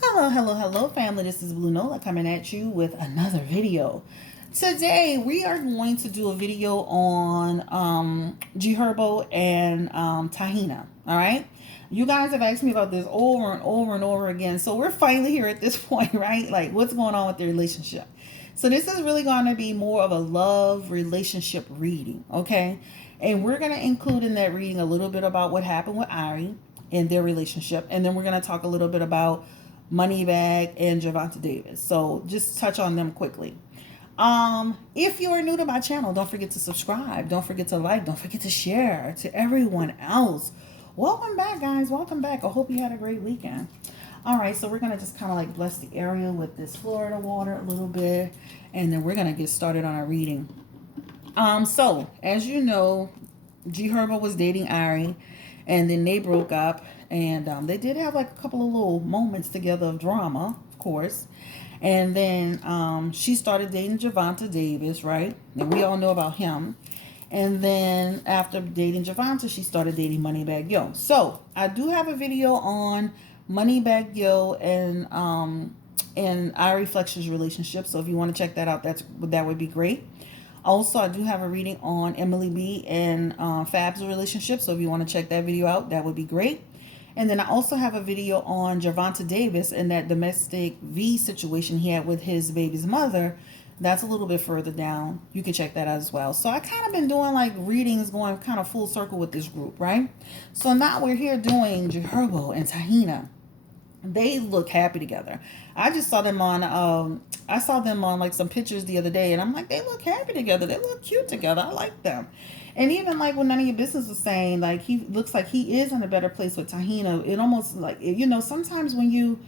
Hello, family. This is Blue Nola coming at you with another video. Today, we are going to do a video on GHerbo and Taina. All right. You guys have asked me about this over and over and over again. So we're finally here at this point, right? Like, what's going on with the relationship? So this is really going to be more of a love relationship reading, okay? And we're going to include in that reading a little bit about what happened with Ari and their relationship. And then we're going to talk a little bit about MoneyBagg and Gervonta Davis. So just touch on them quickly. If you are new to my channel, don't forget to subscribe. Don't forget to like. Don't forget to share to everyone else. Welcome back, guys. Welcome back. I hope you had a great weekend. All right, so we're going to just kind of like bless the area with this Florida water a little bit. And then we're going to get started on our reading. So, as you know, GHerbo was dating Ari. And then they broke up. And they did have like a couple of little moments together of drama, of course. And then she started dating Gervonta Davis, right? And we all know about him. And then after dating Gervonta, she started dating MoneyBagg Yo. So I do have a video on MoneyBagg Yo and Ari Fletcher's relationship. So if you want to check that out, that would be great. Also, I do have a reading on Emily B and Fab's relationship. So if you want to check that video out, that would be great. And then I also have a video on Gervonta Davis and that domestic V situation he had with his baby's mother. That's a little bit further down. You can check that out as well. So I kind of been doing like readings going kind of full circle with this group, right? So now we're here doing GHerbo and Taina. They look happy together. I just saw them on like some pictures the other day, and I'm like, they look happy together. They look cute together. I like them. And even like when None of Your Business was saying, like, he looks like he is in a better place with Taina. It almost like, sometimes when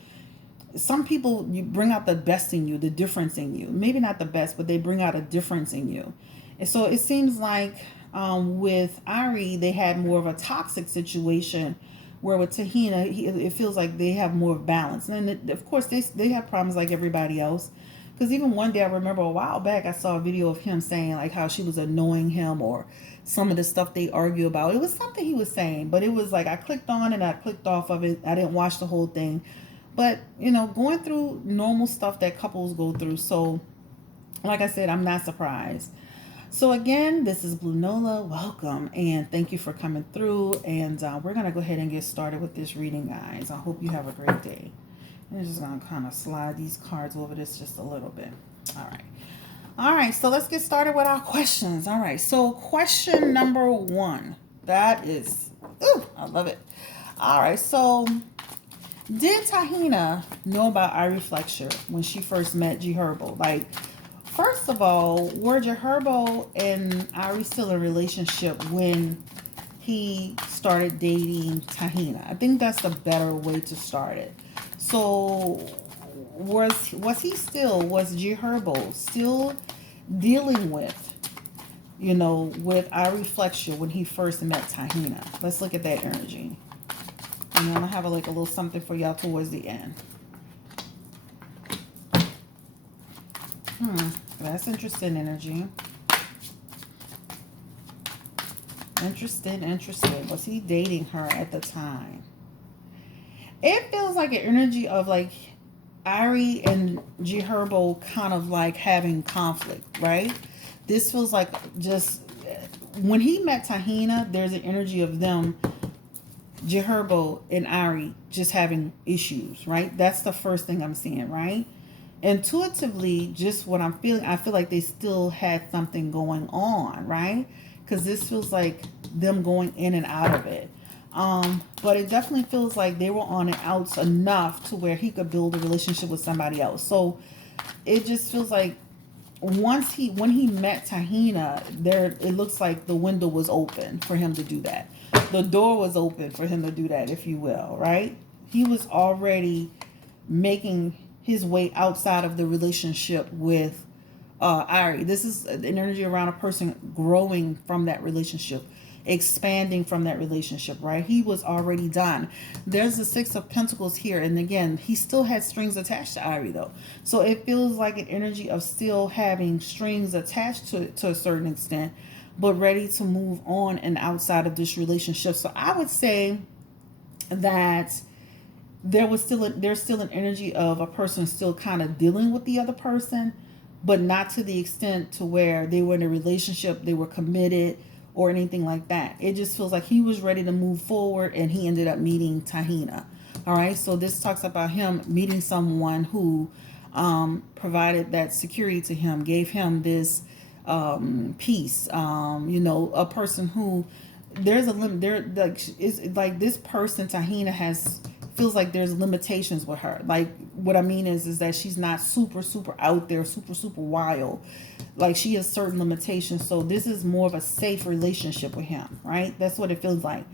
some people, you bring out the best in you, the difference in you. Maybe not the best, but they bring out a difference in you. And so it seems like with Ari, they had more of a toxic situation, where with Taina, it feels like they have more balance. And then, of course, they have problems like everybody else. Because even one day, I remember a while back, I saw a video of him saying like how she was annoying him, or some of the stuff they argue about. It was something he was saying, but it was like I clicked on and I clicked off of it. I didn't watch the whole thing. But, going through normal stuff that couples go through. So, like I said, I'm not surprised. So again, this is Blue Nola. Welcome, and thank you for coming through. And we're going to go ahead and get started with this reading, guys. I hope you have a great day. I'm just going to kind of slide these cards over this just a little bit. All right, so let's get started with our questions. All right, so question number 1. That is, I love it. All right, so did Taina know about Ari Fletcher when she first met GHerbo? Like, first of all, were GHerbo and Ari still in a relationship when he started dating Taina? I think that's the better way to start it. So was GHerbo still dealing with Ari Fletcher when he first met Taina? Let's look at that energy. And then I'll have a little something for y'all towards the end. That's interesting energy. Interesting. Was he dating her at the time? It feels like an energy of like Ari and GHerbo kind of like having conflict, right? This feels like just when he met Taina, there's an energy of them, GHerbo and Ari, just having issues, right? That's the first thing I'm seeing, right? Intuitively, just what I'm feeling, I feel like they still had something going on, right? Because this feels like them going in and out of it. But it definitely feels like they were on and outs enough to where he could build a relationship with somebody else. So it just feels like when he met Taina, it looks like the window was open for him to do that. The door was open for him to do that, if you will, right? He was already making his way outside of the relationship with Ari. This is an energy around a person growing from that relationship, expanding from that relationship, right? He was already done. There's the 6 of Pentacles here. And again, he still had strings attached to Ari, though. So it feels like an energy of still having strings attached to a certain extent, but ready to move on and outside of this relationship. So I would say that there's still an energy of a person still kind of dealing with the other person, but not to the extent to where they were in a relationship, they were committed or anything like that. It just feels like he was ready to move forward and he ended up meeting Taina. All right, so this talks about him meeting someone who provided that security to him, gave him this peace. A person who there's a limit. There, like, it's like this person Tahina has feels like there's limitations with her. Like, what I mean is that she's not super out there, super wild. Like, she has certain limitations. So this is more of a safe relationship with him, right? That's what it feels like.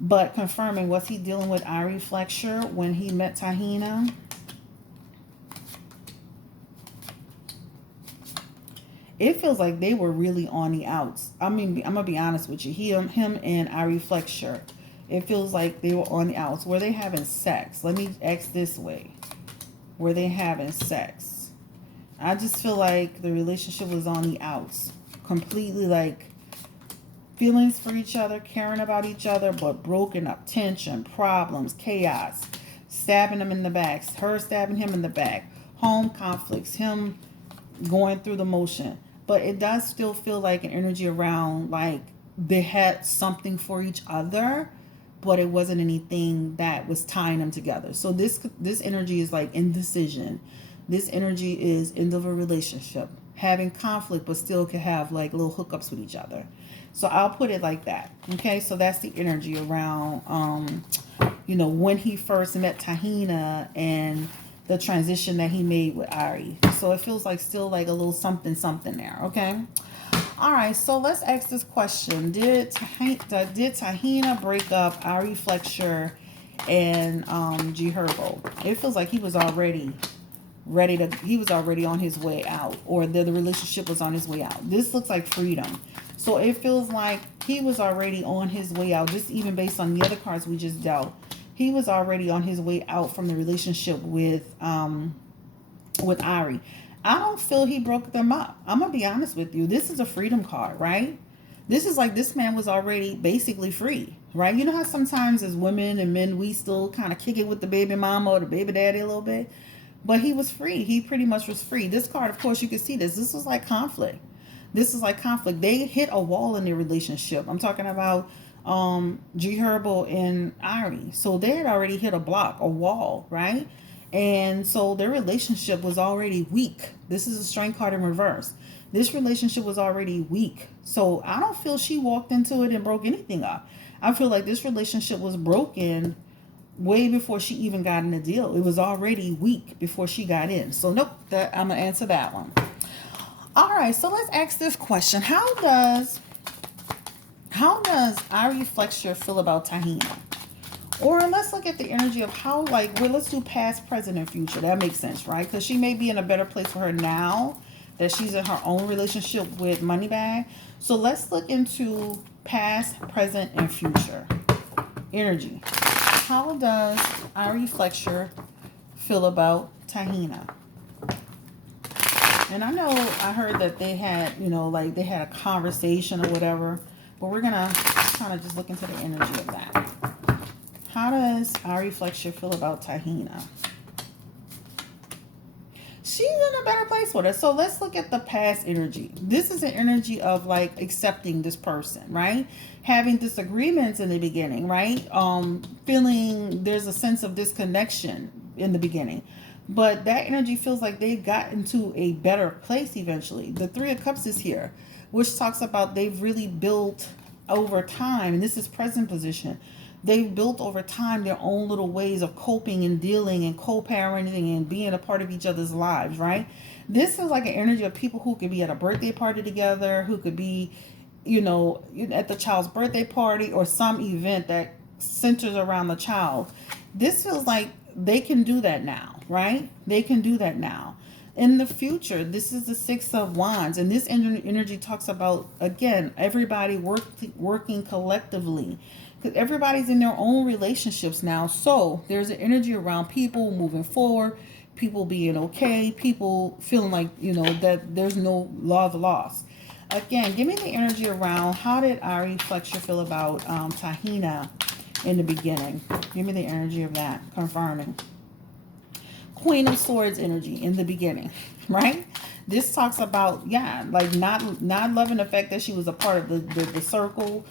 But confirming, was he dealing with Fletcher when he met Tahina? It feels like they were really on the outs. I mean, I'm gonna be honest with you. Him and Fletcher. It feels like they were on the outs. Were they having sex? Let me ask this way. Were they having sex? I just feel like the relationship was on the outs. Completely, like, feelings for each other, caring about each other, but broken up. Tension, problems, chaos. Stabbing him in the back. Her stabbing him in the back. Home conflicts. Him going through the motion. But it does still feel like an energy around, like, they had something for each other, but it wasn't anything that was tying them together. So this energy is like indecision. This energy is end of a relationship, having conflict, but still can have like little hookups with each other. So I'll put it like that. Okay, so that's the energy around, when he first met Tahina and the transition that he made with Ari. So it feels like still like a little something there. Okay. All right, so let's ask this question. Did Tahina break up Ari Fletcher and GHerbo? It feels like he was already he was already on his way out, or the relationship was on his way out. This looks like freedom. So it feels like he was already on his way out, just even based on the other cards we just dealt. He was already on his way out from the relationship with Ari. I don't feel he broke them up. I'm going to be honest with you. This is a freedom card, right? This is like this man was already basically free, right? You know how sometimes as women and men, we still kind of kick it with the baby mama or the baby daddy a little bit? But he was free. He pretty much was free. This card, of course, you can see this. This was like conflict. This is like conflict. They hit a wall in their relationship. I'm talking about GHerbo and Ari. So they had already hit a wall, right? And so their relationship was already weak. This is a strength card in reverse. This relationship was already weak. So I don't feel she walked into it and broke anything up. I feel like this relationship was broken way before she even got in the deal. It was already weak before she got in. So nope, I'm going to answer that one. All right, so let's ask this question. How does Ari Fletcher feel about Tahina? Or let's look at the energy of how, let's do past, present, and future. That makes sense, right? Because she may be in a better place for her now that she's in her own relationship with MoneyBagg. So let's look into past, present, and future energy. How does Ari Fletcher feel about Tahina? And I know I heard that they had, they had a conversation or whatever. But we're going to kind of just look into the energy of that. How does Ari Fletcher feel about Tahina? She's in a better place with her. So let's look at the past energy. This is an energy of like accepting this person, right? Having disagreements in the beginning, right? Feeling there's a sense of disconnection in the beginning. But that energy feels like they've gotten to a better place eventually. The Three of Cups is here, which talks about they've really built over time, and this is present position. They've built over time their own little ways of coping and dealing and co-parenting and being a part of each other's lives, right? This is like an energy of people who could be at a birthday party together, who could be, at the child's birthday party or some event that centers around the child. This feels like they can do that now, right? They can do that now. In the future, this is the Six of Wands, and this energy talks about, again, everybody working collectively, because everybody's in their own relationships now. So there's an energy around people moving forward, people being okay, people feeling like, that there's no love lost. Again, give me the energy around how did Ari Fletcher feel about Tahina in the beginning. Give me the energy of that. Confirming. Queen of Swords energy in the beginning, right? This talks about, yeah, like not loving the fact that she was a part of the circle.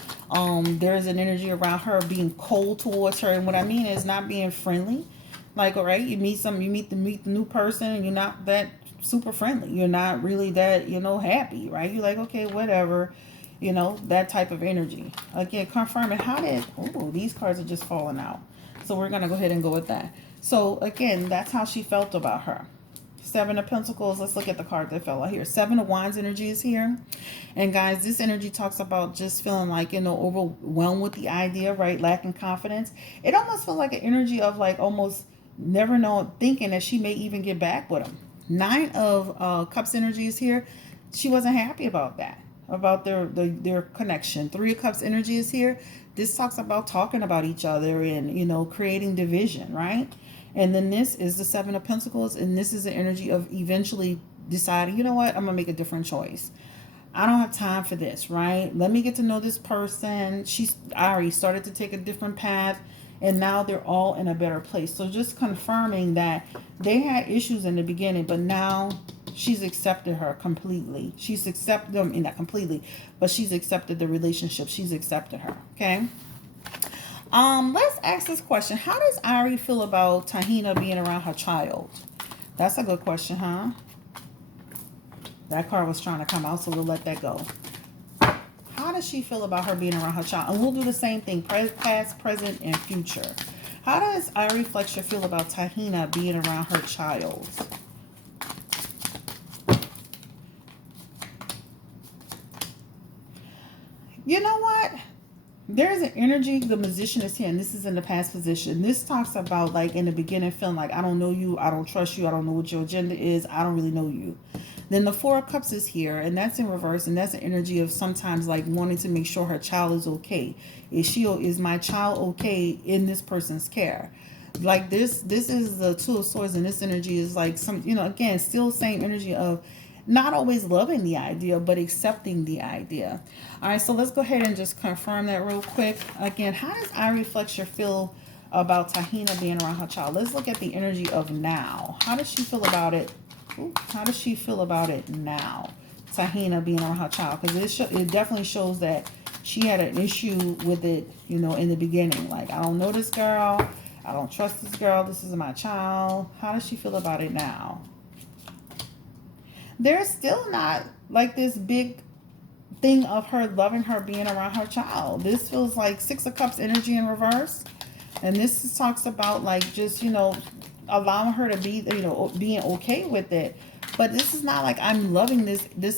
There's an energy around her being cold towards her, and what I mean is not being friendly. Like, all right, you meet the new person, and you're not that super friendly. You're not really that, happy, right? You're like, okay, whatever, that type of energy. Again, confirming how did, oh, these cards are just falling out. So we're gonna go ahead and go with that. So again, that's how she felt about her. Seven of Pentacles. Let's look at the card that fell out here. Seven of Wands energy is here. And guys, this energy talks about just feeling like, overwhelmed with the idea, right? Lacking confidence. It almost feels like an energy of like almost never know, thinking that she may even get back with him. Nine of Cups energy is here. She wasn't happy about that, about their connection. Three of Cups energy is here. This talks about talking about each other and, creating division, right? And then this is the Seven of Pentacles, and this is the energy of eventually deciding, you know what, I'm going to make a different choice. I don't have time for this, right? Let me get to know this person. I already started to take a different path, and now they're all in a better place. So just confirming that they had issues in the beginning, but now she's accepted her completely. She's accepted them, not completely, but she's accepted the relationship. She's accepted her, okay? Let's ask this question. How does Ari feel about Taina being around her child? That's a good question, huh? That card was trying to come out, so we'll let that go. How does she feel about her being around her child? And we'll do the same thing, past, present, and future. How does Ari Fletcher feel about Taina being around her child? You know what? There's an energy, the Magician is here, and this is in the past position. This talks about, like, in the beginning, feeling like, I don't know you, I don't trust you, I don't know what your agenda is, I don't really know you. Then the Four of Cups is here, and that's in reverse, and that's an energy of sometimes, like, wanting to make sure her child is okay. Is my child okay in this person's care? Like, this is the Two of Swords, and this energy is, like, again, still same energy of not always loving the idea, but accepting the idea. All right, so let's go ahead and just confirm that real quick. Again, how does Ari Fletcher feel about Taina being around her child? Let's look at the energy of now. How does she feel about it? How does she feel about it now? Taina being around her child, because it definitely shows that she had an issue with it, in the beginning. Like, I don't know this girl, I don't trust this girl, this is my child. How does she feel about it now? There's still not like this big thing of her loving her being around her child. This feels like Six of Cups energy in reverse. And this talks about, like, just, allowing her to be, being okay with it. But this is not like I'm loving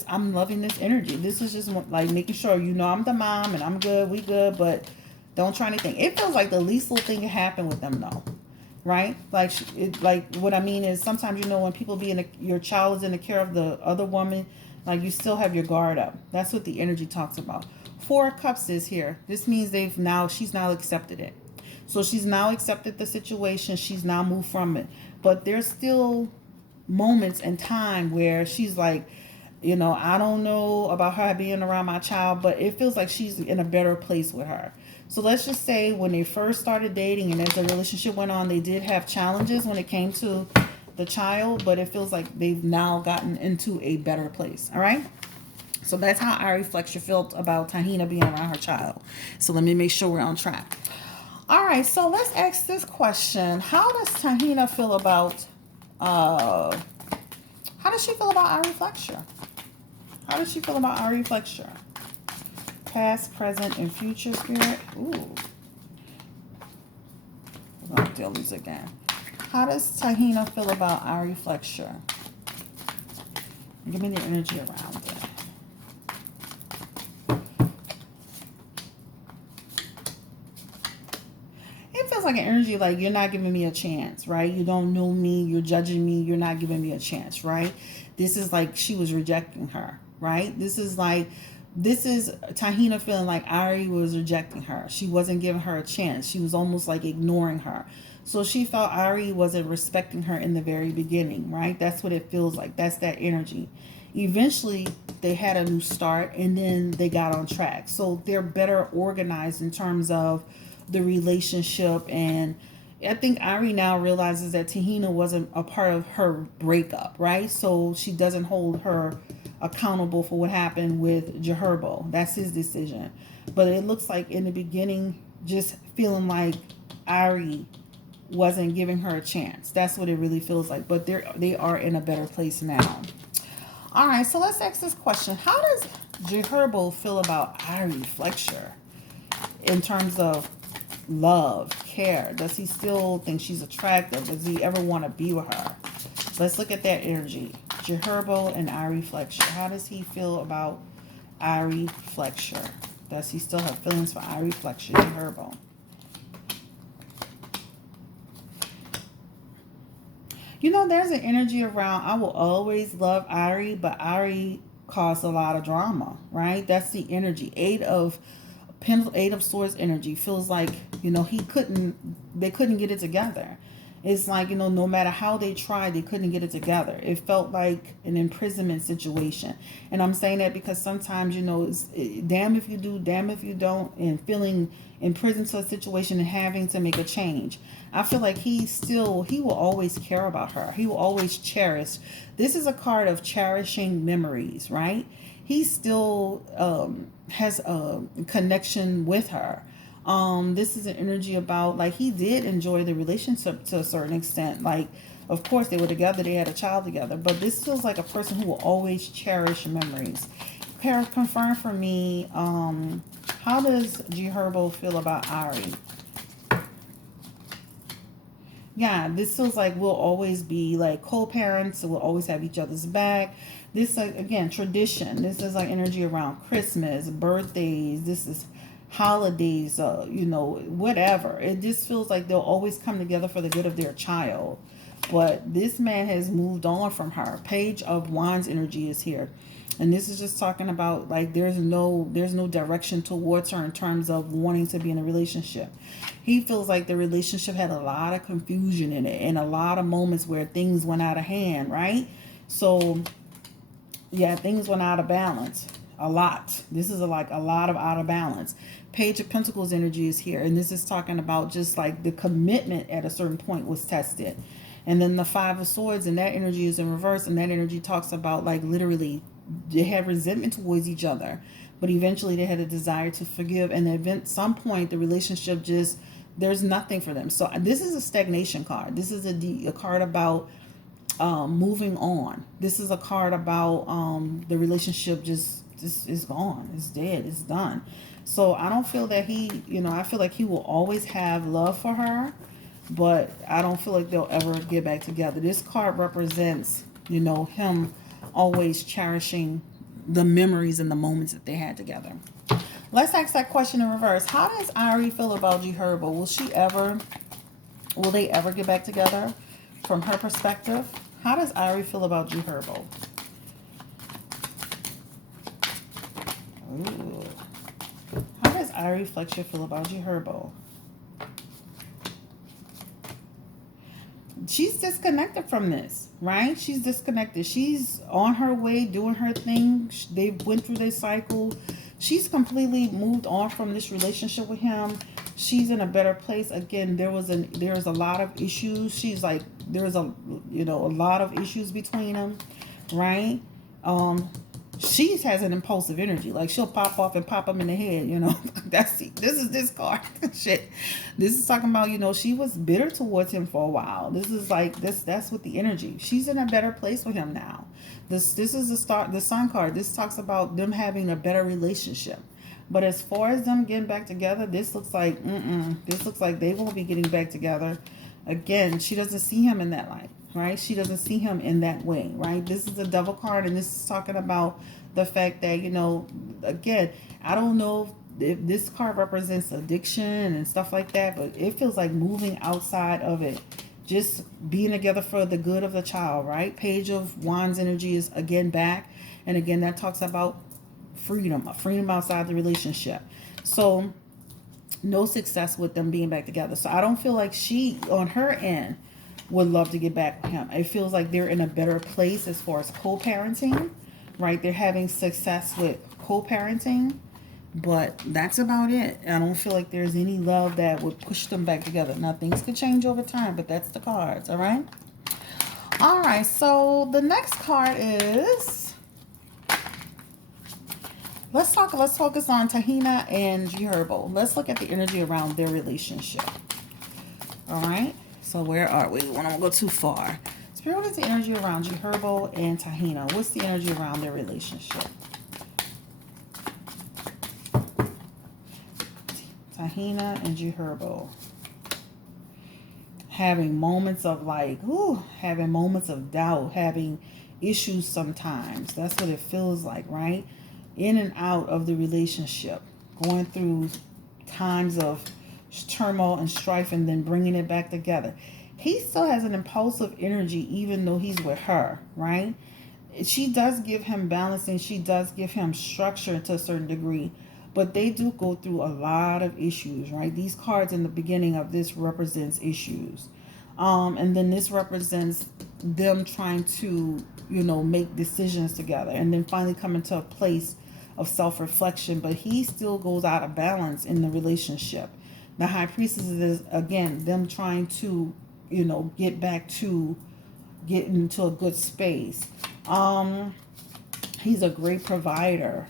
I'm loving this energy. This is just like making sure, I'm the mom and I'm good, we good, but don't try anything. It feels like the least little thing can happen with them, though. Right? Like, what I mean is sometimes, when people your child is in the care of the other woman, like, you still have your guard up. That's what the energy talks about. Four of Cups is here. This means she's now accepted it. So she's now accepted the situation. She's now moved from it. But there's still moments in time where she's like, I don't know about her being around my child, but it feels like she's in a better place with her. So let's just say when they first started dating and as the relationship went on, they did have challenges when it came to the child, but it feels like they've now gotten into a better place. All right. So that's how Ari Fletcher felt about Taina being around her child. So let me make sure we're on track. All right. So let's ask this question. How does Taina feel about, how does she feel about Ari Fletcher? How does she feel about Ari Fletcher? Past, present, and future, Spirit. Ooh. We're going to deal these again. How does Taina feel about Ari Fletcher? Give me the energy around it. It feels like an energy like you're not giving me a chance, right? You don't know me. You're judging me. You're not giving me a chance, right? This is like she was rejecting her, right? This is Taina feeling like Ari was rejecting her. She wasn't giving her a chance. She was almost like ignoring her. So she felt Ari wasn't respecting her in the very beginning, right? That's what it feels like. That's that energy. Eventually, they had a new start and then they got on track. So they're better organized in terms of the relationship. And I think Ari now realizes that Tahina wasn't a part of her breakup, right? So she doesn't hold her accountable for what happened with GHerbo. That's his decision. But it looks like in the beginning, just feeling like Ari wasn't giving her a chance. That's what it really feels like. But they are in a better place now. All right, so let's ask this question. How does GHerbo feel about Ari Fletcher in terms of love, care? Does he still think she's attractive? Does he ever want to be with her? Let's look at that energy. GHerbo and Ari Fletcher. How does he feel about Ari Fletcher? Does he still have feelings for Ari Fletcher, GHerbo? You know, there's an energy around, I will always love Ari, but Ari caused a lot of drama, right? That's the energy. Eight of Swords energy feels like, you know, they couldn't get it together. It's like, you know, no matter how they tried, they couldn't get it together. It felt like an imprisonment situation. And I'm saying that because sometimes, you know, it's damn if you do, damn if you don't, and feeling imprisoned to a situation and having to make a change. I feel like he will always care about her. He will always cherish. This is a card of cherishing memories, right? He still has a connection with her. This is an energy about, like, he did enjoy the relationship to a certain extent. Like, of course, they were together, they had a child together, but this feels like a person who will always cherish memories. Confirm for me, how does GHerbo feel about Ari? Yeah, this feels like we'll always be like co-parents, so we'll always have each other's back. This, like, again, tradition. This is like energy around Christmas, birthdays. This is holidays, you know, whatever. It just feels like they'll always come together for the good of their child. But this man has moved on from her. Page of Wands energy is here. And this is just talking about, like, there's no direction towards her in terms of wanting to be in a relationship. He feels like the relationship had a lot of confusion in it and a lot of moments where things went out of hand, right? So, yeah, things went out of balance. A lot. This is a lot of out of balance. Page of Pentacles energy is here. And this is talking about just like the commitment at a certain point was tested. And then the Five of Swords, and that energy is in reverse. And that energy talks about, like, literally they had resentment towards each other, but eventually they had a desire to forgive. And at some point, the relationship just, there's nothing for them. So this is a stagnation card. This is a card about moving on. This is a card about the relationship just is gone. It's dead. It's done. So I don't feel that he, you know, I feel like he will always have love for her, but I don't feel like they'll ever get back together. This card represents, you know, him always cherishing the memories and the moments that they had together. Let's ask that question in reverse. How does Ari feel about GHerbo? Will they ever get back together from her perspective? How does Ari feel about GHerbo? Ooh. How does Ari Fletcher feel about GHerbo? She's disconnected from this, right? She's disconnected. She's on her way, doing her thing. They went through their cycle. She's completely moved on from this relationship with him. She's in a better place. Again, there's a lot of issues. She's like, there's a lot of issues between them, right? She has an impulsive energy. Like, she'll pop off and pop them in the head, you know. This is this card. Shit. This is talking about, you know, she was bitter towards him for a while. This is like, that's with the energy. She's in a better place with him now. This is the Sun card. This talks about them having a better relationship. But as far as them getting back together, this looks like, this looks like they won't be getting back together. Again, she doesn't see him in that light. Right? She doesn't see him in that way, right? This is a Devil card, and this is talking about the fact that, you know, again, I don't know if this card represents addiction and stuff like that, but it feels like moving outside of it, just being together for the good of the child, right? Page of Wands energy is again back, and again, that talks about freedom outside the relationship. So no success with them being back together. So I don't feel like she, on her end, would love to get back with him. It feels like they're in a better place as far as co-parenting, right? They're having success with co-parenting. But that's about it. I don't feel like there's any love that would push them back together. Now, things could change over time, but that's the cards, all right? All right, so the next card is, let's focus on Taina and GHerbo. Let's look at the energy around their relationship. All right, so where are we? We don't go too far. Spirit, what is the energy around GHerbo and Taina? What's the energy around their relationship? Taina and GHerbo. Having moments of like, having moments of doubt, having issues sometimes. That's what it feels like, right? In and out of the relationship. Going through times of turmoil and strife and then bringing it back together. He still has an impulsive energy even though he's with her, right? She does give him balance and she does give him structure to a certain degree. But they do go through a lot of issues, right? These cards in the beginning of this represents issues. And then this represents them trying to, make decisions together. And then finally coming to a place of self-reflection. But he still goes out of balance in the relationship. The High Priestess is, again, them trying to, get back to getting into a good space. He's a great provider.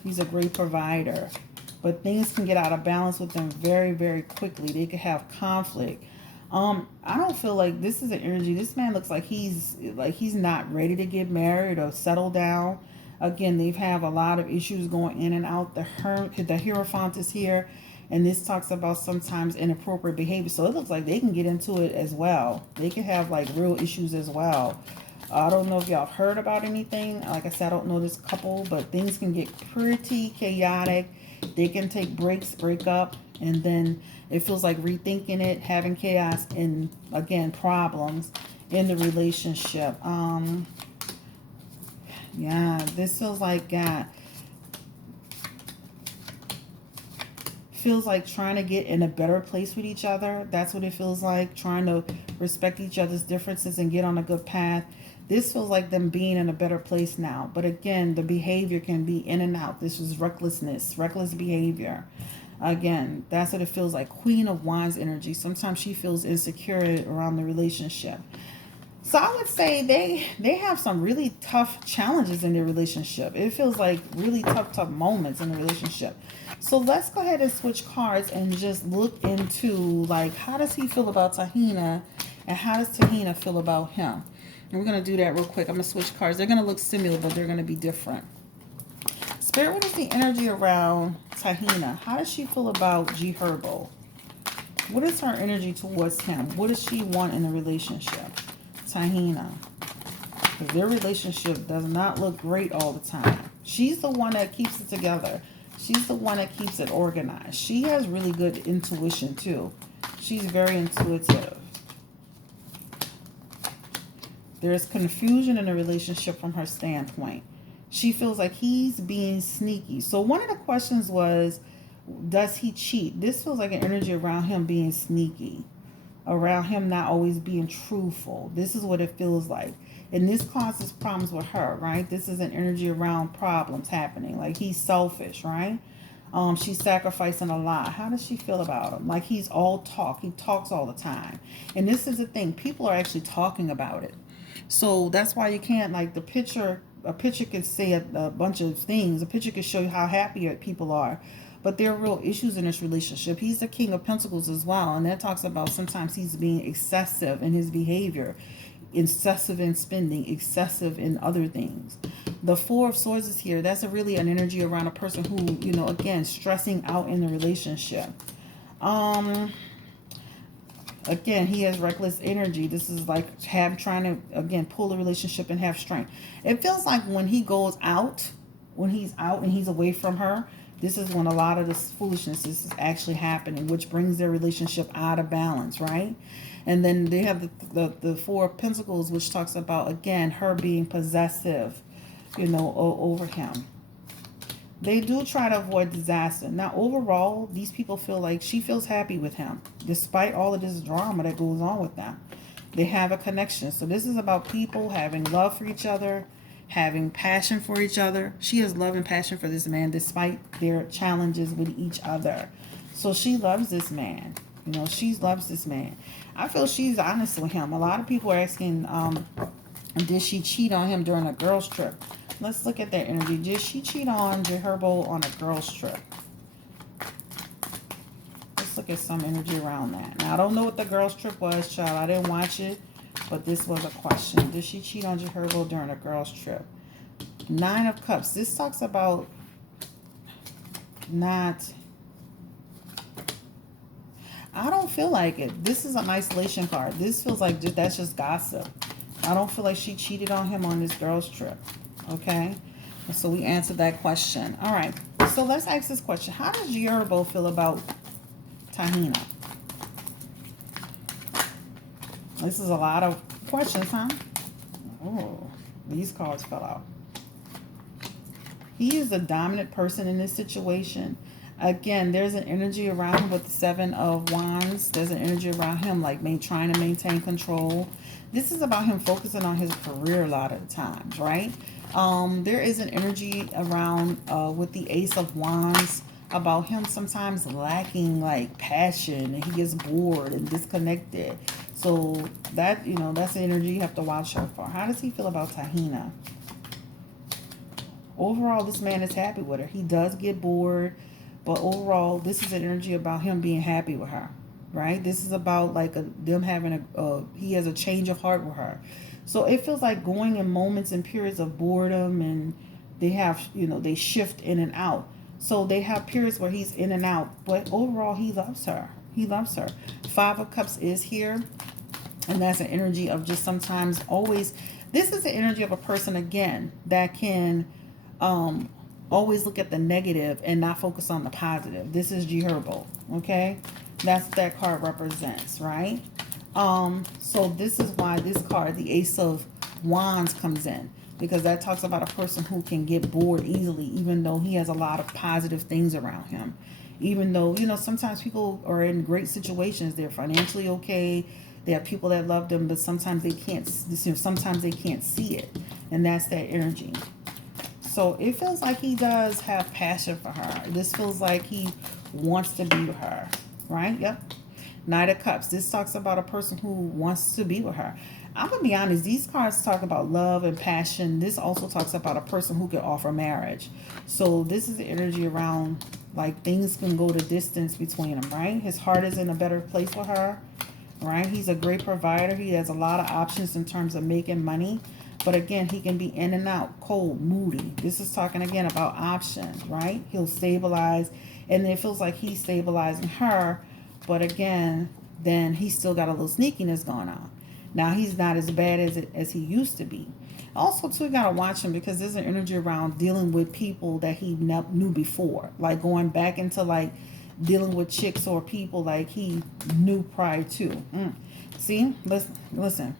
But things can get out of balance with them very, very quickly. They could have conflict. I don't feel like this is an energy. This man looks like he's not ready to get married or settle down. Again, they have a lot of issues going in and out. The Hierophant is here, and this talks about sometimes inappropriate behavior. So it looks like they can get into it as well. They can have like real issues as well. I don't know if y'all have heard about anything. Like I said, I don't know this couple, but things can get pretty chaotic. They can take breaks, break up, and then it feels like rethinking it, having chaos, and again, problems in the relationship. This feels like trying to get in a better place with each other. That's what it feels like, trying to respect each other's differences and get on a good path. This feels like them being in a better place now. But again, the behavior can be in and out. This is reckless behavior. Again, that's what it feels like. Queen of Wands energy. Sometimes she feels insecure around the relationship. So I would say they have some really tough challenges in their relationship. It feels like really tough moments in the relationship. So let's go ahead and switch cards and just look into, like, how does he feel about Taina and how does Taina feel about him? And we're going to do that real quick. I'm going to switch cards. They're going to look similar, but they're going to be different. Spirit, what is the energy around Taina? How does she feel about GHerbo? What is her energy towards him? What does she want in a relationship? Taina. Because their relationship does not look great all the time. She's the one that keeps it together. She's the one that keeps it organized. She has really good intuition too. She's very intuitive. There's confusion in the relationship from her standpoint. She feels like he's being sneaky. So one of the questions was, does he cheat? This feels like an energy around him being sneaky. Around him not always being truthful. This is what it feels like. And this causes problems with her, right? This is an energy around problems happening. Like he's selfish, right? She's sacrificing a lot. How does she feel about him? Like he's all talk. He talks all the time. And this is the thing. People are actually talking about it. So that's why you can't, like, a picture can say a bunch of things. A picture can show you how happy people are. But there are real issues in this relationship. He's the King of Pentacles as well. And that talks about sometimes he's being excessive in his behavior. Excessive in spending. Excessive in other things. The Four of Swords is here. That's really an energy around a person who, again, stressing out in the relationship. Again, he has reckless energy. This is like trying to, again, pull the relationship and have strength. It feels like when he goes out, when he's out and he's away from her, this is when a lot of this foolishness is actually happening, which brings their relationship out of balance, right? And then they have the Four of Pentacles, which talks about, again, her being possessive, over him. They do try to avoid disaster. Now, overall, these people feel like she feels happy with him, despite all of this drama that goes on with them. They have a connection. So this is about people having love for each other, having passion for each other. She has love and passion for this man despite their challenges with each other. So she loves this man. You know, she loves this man. I feel she's honest with him. A lot of people are asking, did she cheat on him during a girls trip? Let's look at that energy. Did she cheat on GHerbo on a girls trip? Let's look at some energy around that. Now, I don't know what the girls trip was, child. I didn't watch it, but this was a question. Did she cheat on GHerbo during a girls trip? 9 of Cups. This talks about not... I don't feel like it. This is an isolation card. This feels like that's just gossip. I don't feel like she cheated on him on this girls trip. Okay? So we answered that question. All right. So let's ask this question. How does GHerbo feel about Taina? This is a lot of questions, huh? Oh, these cards fell out. He is the dominant person in this situation. Again, there's an energy around him with the 7 of Wands. There's an energy around him like trying to maintain control. This is about him focusing on his career a lot of the times, right? There is an energy around with the Ace of Wands about him sometimes lacking like passion, and he gets bored and disconnected. So that, you know, that's the energy you have to watch out for. How does he feel about Taina? Overall, this man is happy with her. He does get bored. But overall, this is an energy about him being happy with her, right? This is about like them having he has a change of heart with her. So it feels like going in moments and periods of boredom, and they have, you know, they shift in and out. So they have periods where he's in and out, but overall he loves her. He loves her. 5 of Cups is here, and that's an energy of just sometimes always, this is the energy of a person again that can always look at the negative and not focus on the positive. This is GHerbo, okay? That's what that card represents, right? So this is why this card, the Ace of Wands, comes in, because that talks about a person who can get bored easily, even though he has a lot of positive things around him. Even though, you know, sometimes people are in great situations. They're financially okay. They have people that love them, but sometimes they can't, you know, sometimes they can't see it. And that's that energy. So it feels like he does have passion for her. This feels like he wants to be with her, right? Yep. Knight of Cups. This talks about a person who wants to be with her. I'm going to be honest. These cards talk about love and passion. This also talks about a person who can offer marriage. So this is the energy around like things can go the distance between them, right? His heart is in a better place with her, right? He's a great provider. He has a lot of options in terms of making money. But again, he can be in and out, cold, moody. This is talking again about options, right? He'll stabilize, and it feels like he's stabilizing her. But again, then he's still got a little sneakiness going on. Now, he's not as bad as he used to be. Also, too, you got to watch him because there's an energy around dealing with people that he knew before. Like going back into like dealing with chicks or people like he knew prior to. See? Listen.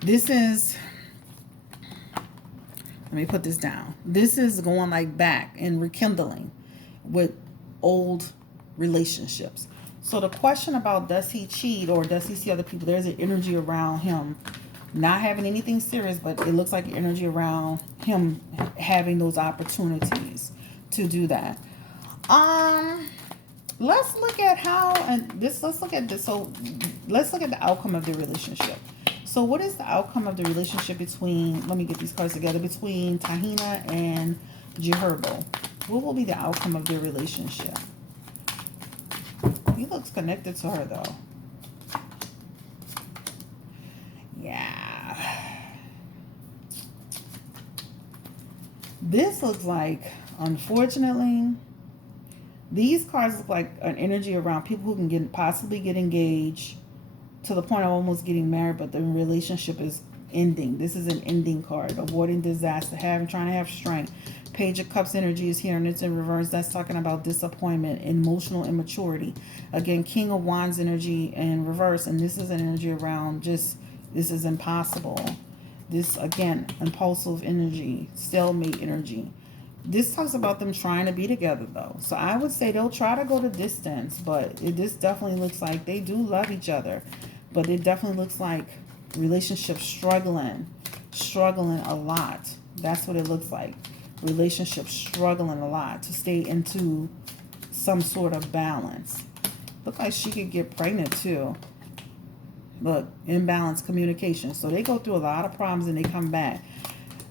This is... Let me put this down. This is going like back and rekindling with old relationships. So the question about does he cheat or does he see other people, there's an energy around him not having anything serious, but it looks like energy around him having those opportunities to do that. Let's look at how, and this, let's look at this. So let's look at the outcome of the relationship. So what is the outcome of the relationship between, let me get these cards together, between Taina and GHerbo? What will be the outcome of their relationship? He looks connected to her, though. Yeah. This looks like, unfortunately, these cards look like an energy around people who can possibly get engaged to the point of almost getting married, but the relationship is ending. This is an ending card. Avoiding disaster, trying to have strength. Page of Cups energy is here, and it's in reverse. That's talking about disappointment, emotional immaturity. Again, King of Wands energy in reverse, and this is an energy around just, this is impossible. This, again, impulsive energy, stalemate energy. This talks about them trying to be together, though. So I would say they'll try to go the distance, but this definitely looks like they do love each other. But it definitely looks like relationship struggling a lot. That's what it looks like. Relationship struggling a lot to stay into some sort of balance. Look like she could get pregnant too. Look, imbalanced communication. So they go through a lot of problems and they come back.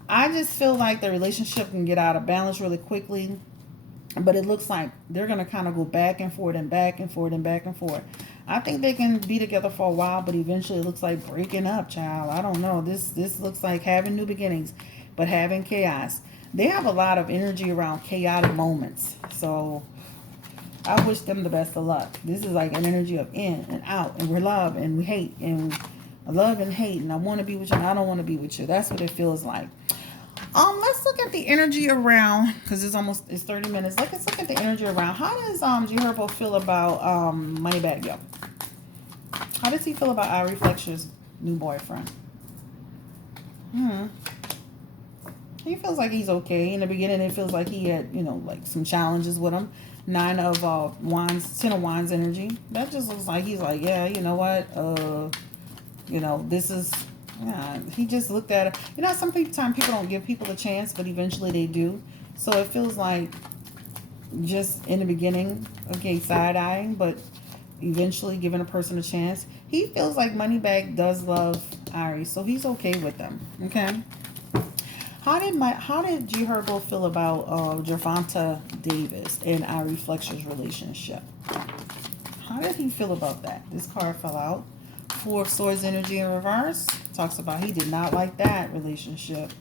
I just feel like the relationship can get out of balance really quickly. But it looks like they're going to kind of go back and forth and back and forth and back and forth. I think they can be together for a while, but eventually it looks like breaking up, child. I don't know. This looks like having new beginnings, but having chaos. They have a lot of energy around chaotic moments. So I wish them the best of luck. This is like an energy of in and out, and we love and we hate, and I love and hate, and I want to be with you and I don't want to be with you. That's what it feels like. Let's look at the energy around, because it's 30 minutes. Let's look at the energy around. How does GHerbo feel about MoneyBagg? Yo, how does he feel about Ari Fletcher's new boyfriend? He feels like he's okay. In the beginning, it feels like he had, like some challenges with him. 9 of wands, 10 of wands energy. That just looks like he's like, yeah, you know what? This is. Yeah, he just looked at it. Sometimes people don't give people a chance, but eventually they do. So it feels like just in the beginning, okay, side-eyeing, but eventually giving a person a chance. He feels like MoneyBagg does love Ari, so he's okay with them, okay? How did GHerbo feel about Gervonta Davis and Ari Fletcher's relationship? How did he feel about that? This card fell out. 4 of Swords energy in reverse. Talks about he did not like that relationship.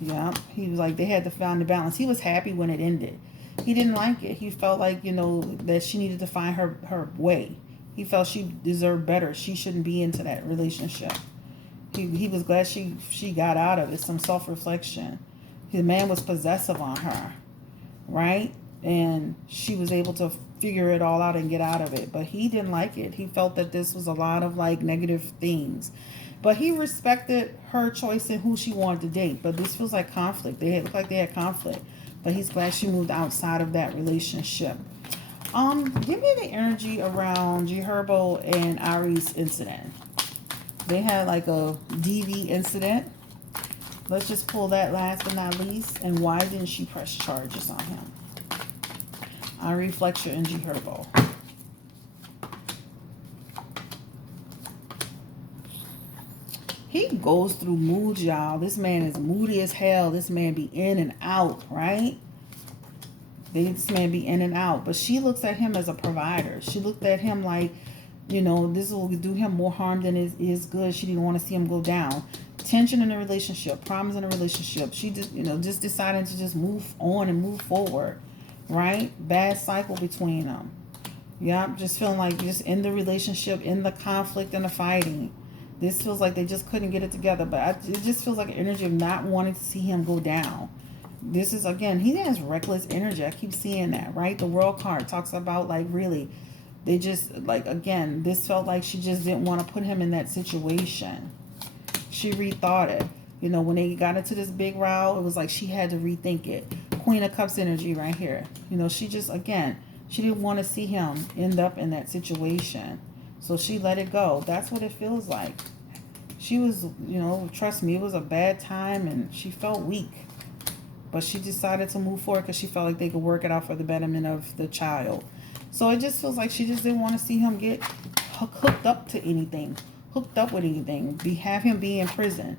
Yeah, he was like, they had to find the balance. He was happy when it ended. He didn't like it. He felt like, that she needed to find her way. He felt she deserved better. She shouldn't be into that relationship. He was glad she got out of it. Some self-reflection. The man was possessive on her, right? And she was able to figure it all out and get out of it. But he didn't like it. He felt that this was a lot of like negative things. But he respected her choice in who she wanted to date. But this feels like conflict. They look like they had conflict. But he's glad she moved outside of that relationship. Give me the energy around GHerbo and Ari's incident. They had like a DV incident. Let's just pull that last but not least. And why didn't she press charges on him? Ari Fletcher and GHerbo. He goes through moods, y'all. This man is moody as hell. This man be in and out, right? This man be in and out. But she looks at him as a provider. She looked at him like, this will do him more harm than is good. She didn't want to see him go down. Tension in a relationship, problems in a relationship. She just decided to just move on and move forward, right? Bad cycle between them. Yeah, just feeling like just in the relationship, in the conflict and the fighting. This feels like they just couldn't get it together. But it just feels like an energy of not wanting to see him go down. This is, again, he has reckless energy. I keep seeing that, right? The World card talks about, like, really, they just, like, again, this felt like she just didn't want to put him in that situation. She rethought it. When they got into this big row, it was like she had to rethink it. Queen of Cups energy right here. She just, again, she didn't want to see him end up in that situation. So she let it go. That's what it feels like. She was, trust me, it was a bad time and she felt weak. But she decided to move forward because she felt like they could work it out for the betterment of the child. So it just feels like she just didn't want to see him get hooked up with anything. Have him be in prison.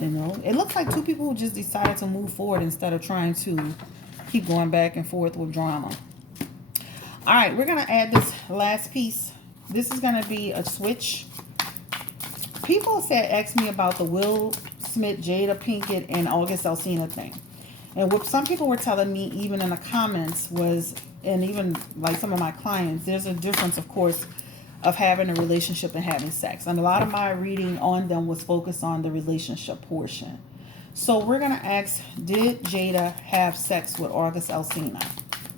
It looks like 2 people who just decided to move forward instead of trying to keep going back and forth with drama. All right, we're going to add this last piece. This is going to be a switch. People asked me about the Will Smith, Jada Pinkett, and August Alsina thing. And what some people were telling me, even in the comments, was, and even like some of my clients, there's a difference, of course, of having a relationship and having sex. And a lot of my reading on them was focused on the relationship portion. So we're going to ask, did Jada have sex with August Alsina?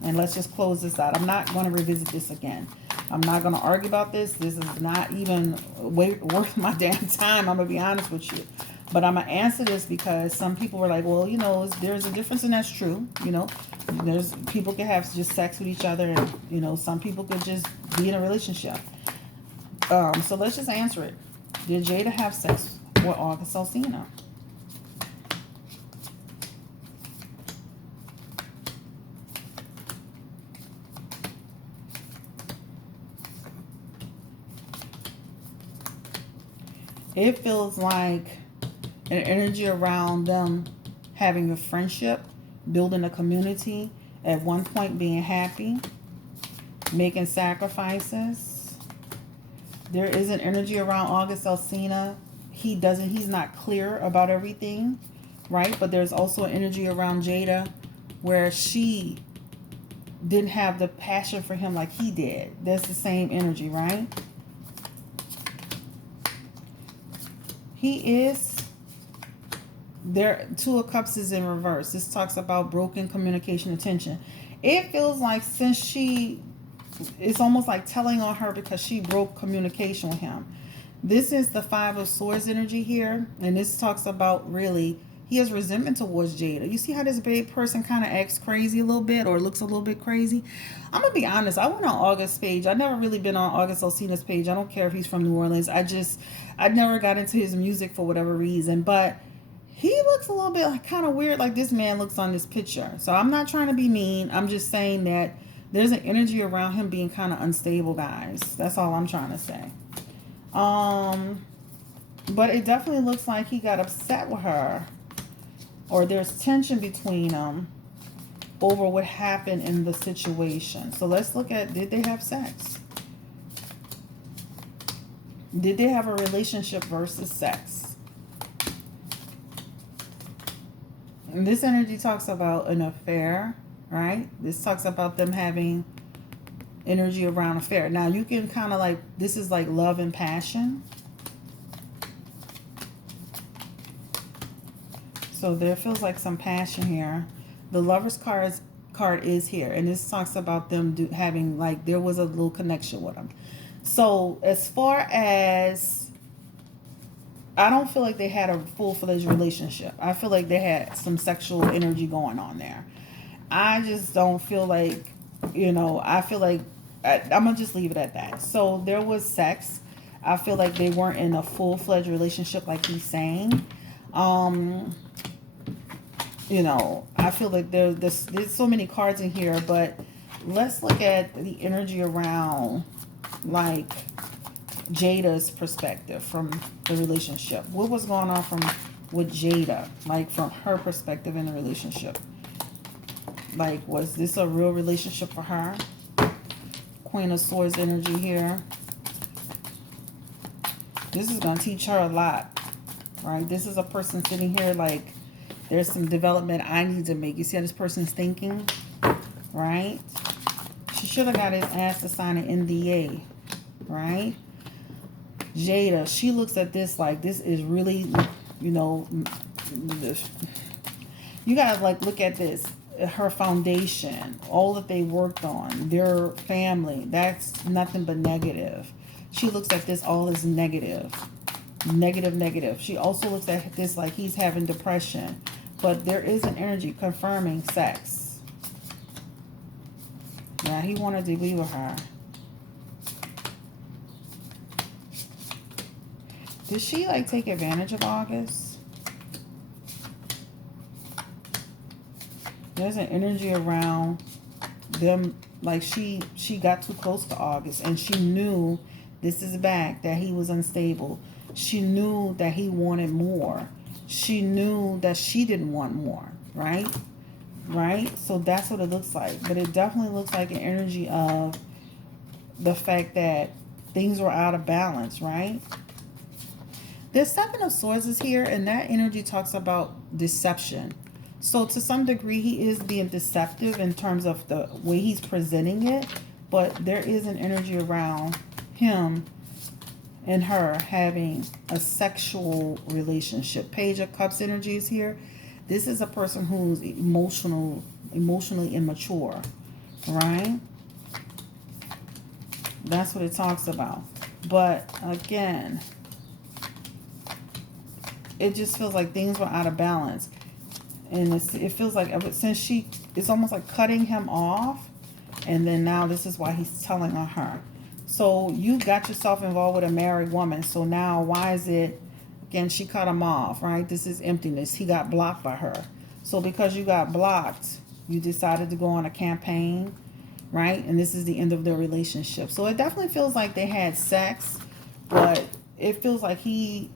And let's just close this out. I'm not going to revisit this again. I'm not going to argue about this. This is not even worth my damn time. I'm going to be honest with you. But I'm going to answer this because some people were like, well, there's a difference, and that's true. There's people can have just sex with each other, and, some people could just be in a relationship. So let's just answer it. Did Jada have sex with August Alsina? It feels like an energy around them having a friendship, building a community, at one point being happy, making sacrifices. There is an energy around August Alsina. He's not clear about everything, right? But there's also an energy around Jada where she didn't have the passion for him like he did. That's the same energy, right? He is there. Two of Cups is in reverse. This talks about broken communication and tension. It feels like since it's almost like telling on her because she broke communication with him. This is the Five of Swords energy here. And this talks about really, he has resentment towards Jada. You see how this big person kind of acts crazy a little bit or looks a little bit crazy? I'm going to be honest. I went on August's page. I've never really been on August Alsina's page. I don't care if he's from New Orleans. I never got into his music for whatever reason. But he looks a little bit like, kind of weird like this man looks on this picture. So I'm not trying to be mean. I'm just saying that there's an energy around him being kind of unstable, guys. That's all I'm trying to say. But it definitely looks like he got upset with her, or there's tension between them over what happened in the situation. So let's look at, did they have sex? Did they have a relationship versus sex? And this energy talks about an affair, right? This talks about them having energy around affair. Now you can kind of like, this is like love and passion. So there feels like some passion here. The Lover's card is here, and this talks about them having like, there was a little connection with them. So as far as, I don't feel like they had a full-fledged relationship. I feel like they had some sexual energy going on there. I just don't feel like, I feel like, I'm going to just leave it at that. So there was sex. I feel like they weren't in a full-fledged relationship like he's saying. I feel like there's so many cards in here, but let's look at the energy around like Jada's perspective from the relationship. What was going on with Jada, like from her perspective in the relationship? Like, was this a real relationship for her? Queen of Swords energy here. This is going to teach her a lot, right? This is a person sitting here like, there's some development I need to make. You see how this person's thinking, right? She should have got his ass to sign an NDA, right? Jada, she looks at this like, this is really, you gotta like look at this. Her foundation, all that they worked on, their family, that's nothing but negative. She looks at this all as negative. Negative. She also looks at this like he's having depression. But there is an energy confirming sex. Yeah, he wanted to be with her. Did she like take advantage of August? There's an energy around them, like she got too close to August, and she knew, this is back, that he was unstable. She knew that he wanted more. She knew that she didn't want more, right? Right? So that's what it looks like. But it definitely looks like an energy of the fact that things were out of balance, right? The Seven of Swords is here, and that energy talks about deception. So to some degree, he is being deceptive in terms of the way he's presenting it. But there is an energy around him and her having a sexual relationship. Page of Cups energy is here. This is a person who's emotionally immature, right? That's what it talks about. But again, it just feels like things were out of balance. And it feels like since it's almost like cutting him off. And then now this is why he's telling on her. So you got yourself involved with a married woman. So now why is it, again, she cut him off, right? This is emptiness. He got blocked by her. So because you got blocked, you decided to go on a campaign, right? And this is the end of their relationship. So it definitely feels like they had sex, but it feels like he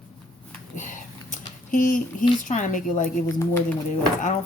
he's trying to make it like it was more than what it was. I don't